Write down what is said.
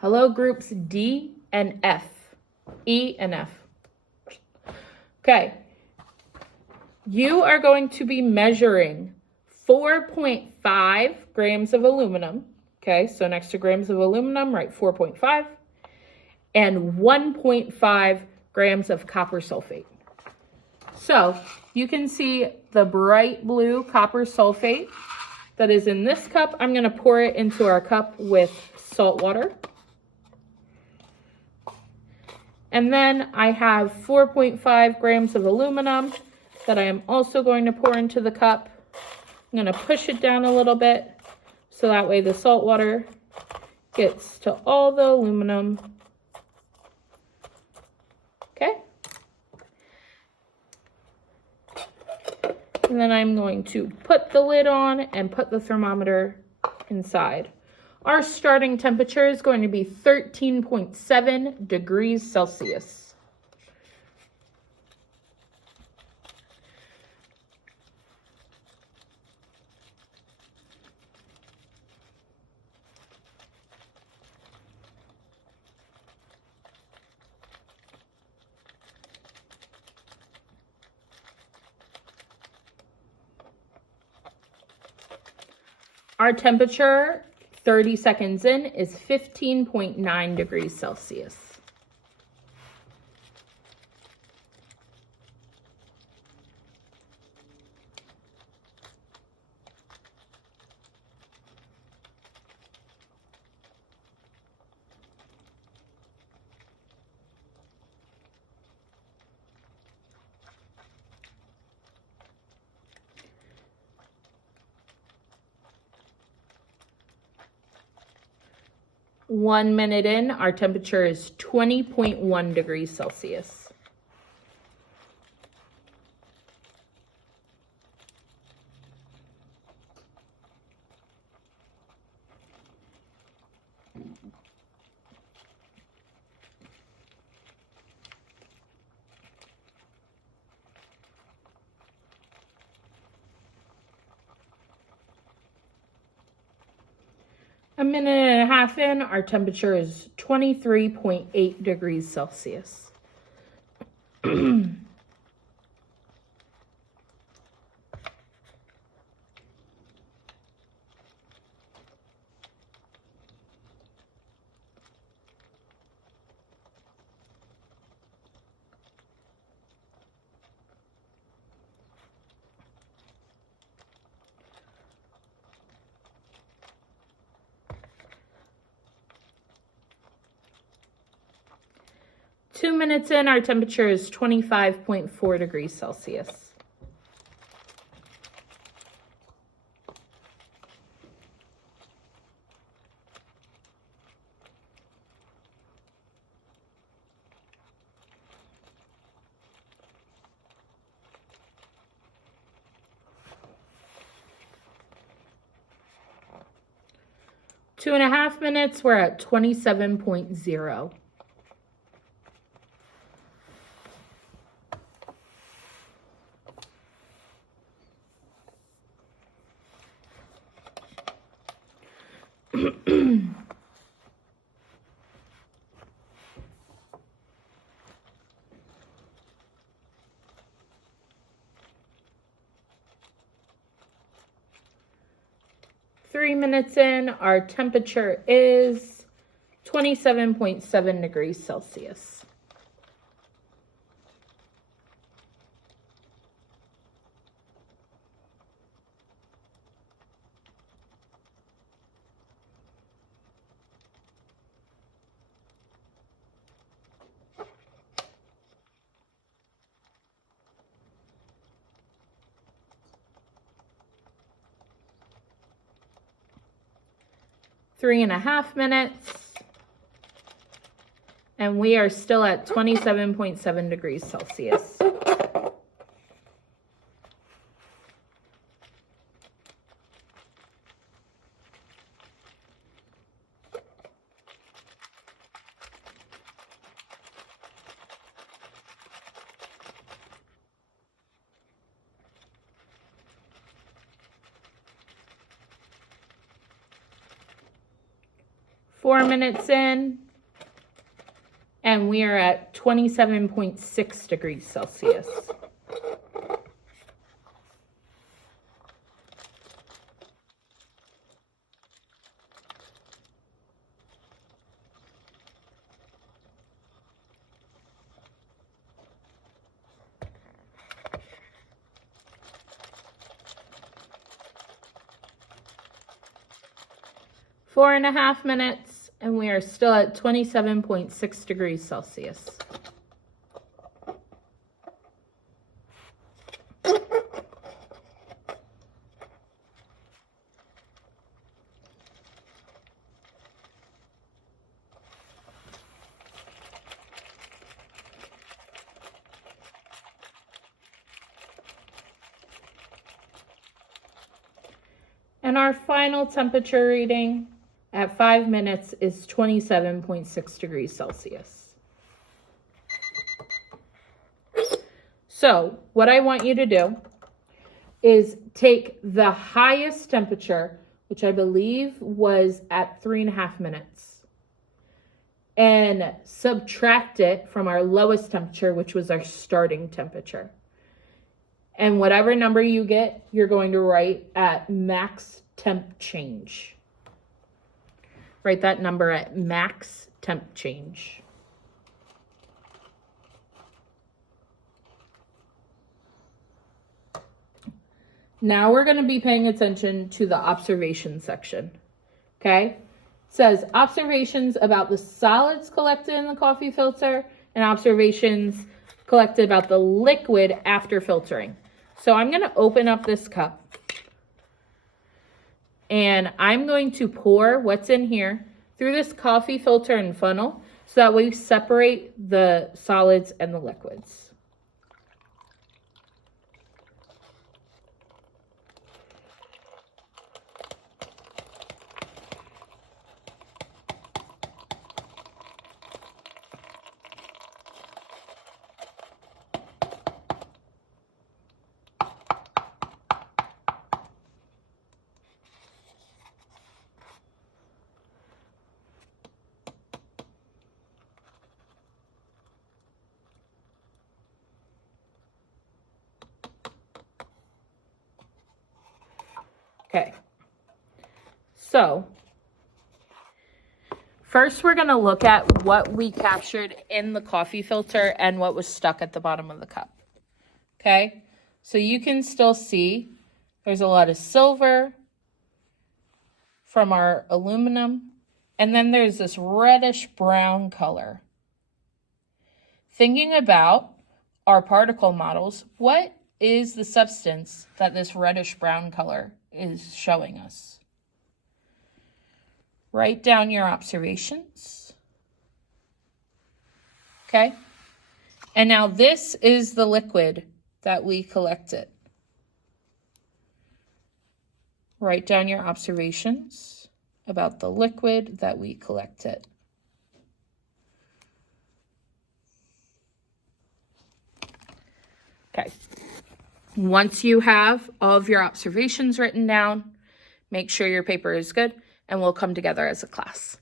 Hello, groups D and F. E and F. Okay. You are going to be measuring 4.5 grams of aluminum. Okay, so next to grams of aluminum, write 4.5. And 1.5 grams of copper sulfate. So you can see the bright blue copper sulfate that is in this cup. I'm going to pour it into our cup with salt water. And then I have 4.5 grams of aluminum that I am also going to pour into the cup. I'm going to push it down a little bit so that way the salt water gets to all the aluminum. Okay. And then I'm going to put the lid on and put the thermometer inside. Our starting temperature is going to be 13.7 degrees Celsius. Our temperature 30 seconds in is 15.9 degrees Celsius. One minute in, our temperature is 20.1 degrees Celsius. A minute and a half in, our temperature is 23.8 degrees Celsius. 2 minutes in, our temperature is 25.4 degrees Celsius. Two and a half minutes, we're at 27.0. Three minutes in, our temperature is 27.7 degrees Celsius. Three and a half minutes, and we are still at 27.7 degrees Celsius. 4 minutes in, and we are at 27.6 degrees Celsius. Four and a half minutes, and we are still at 27.6 degrees Celsius. And our final temperature reading at 5 minutes is 27.6 degrees Celsius. So what I want you to do is take the highest temperature, which I believe was at 3.5 minutes, and subtract it from our lowest temperature, which was our starting temperature. And whatever number you get, you're going to write at max temp change. Write that number at max temp change. Now we're going to be paying attention to the observation section. Okay? It says observations about the solids collected in the coffee filter and observations collected about the liquid after filtering. So I'm going to open up this cup. And I'm going to pour what's in here through this coffee filter and funnel so that we separate the solids and the liquids. Okay, so first we're going to look at what we captured in the coffee filter and what was stuck at the bottom of the cup. Okay, so you can still see there's a lot of silver from our aluminum, and then there's this reddish brown color. Thinking about our particle models, what is the substance that this reddish brown color is showing us? Write down your observations. Okay? And now this is the liquid that we collected. Write down your observations about the liquid that we collected. Okay. Once you have all of your observations written down, make sure your paper is good, and we'll come together as a class.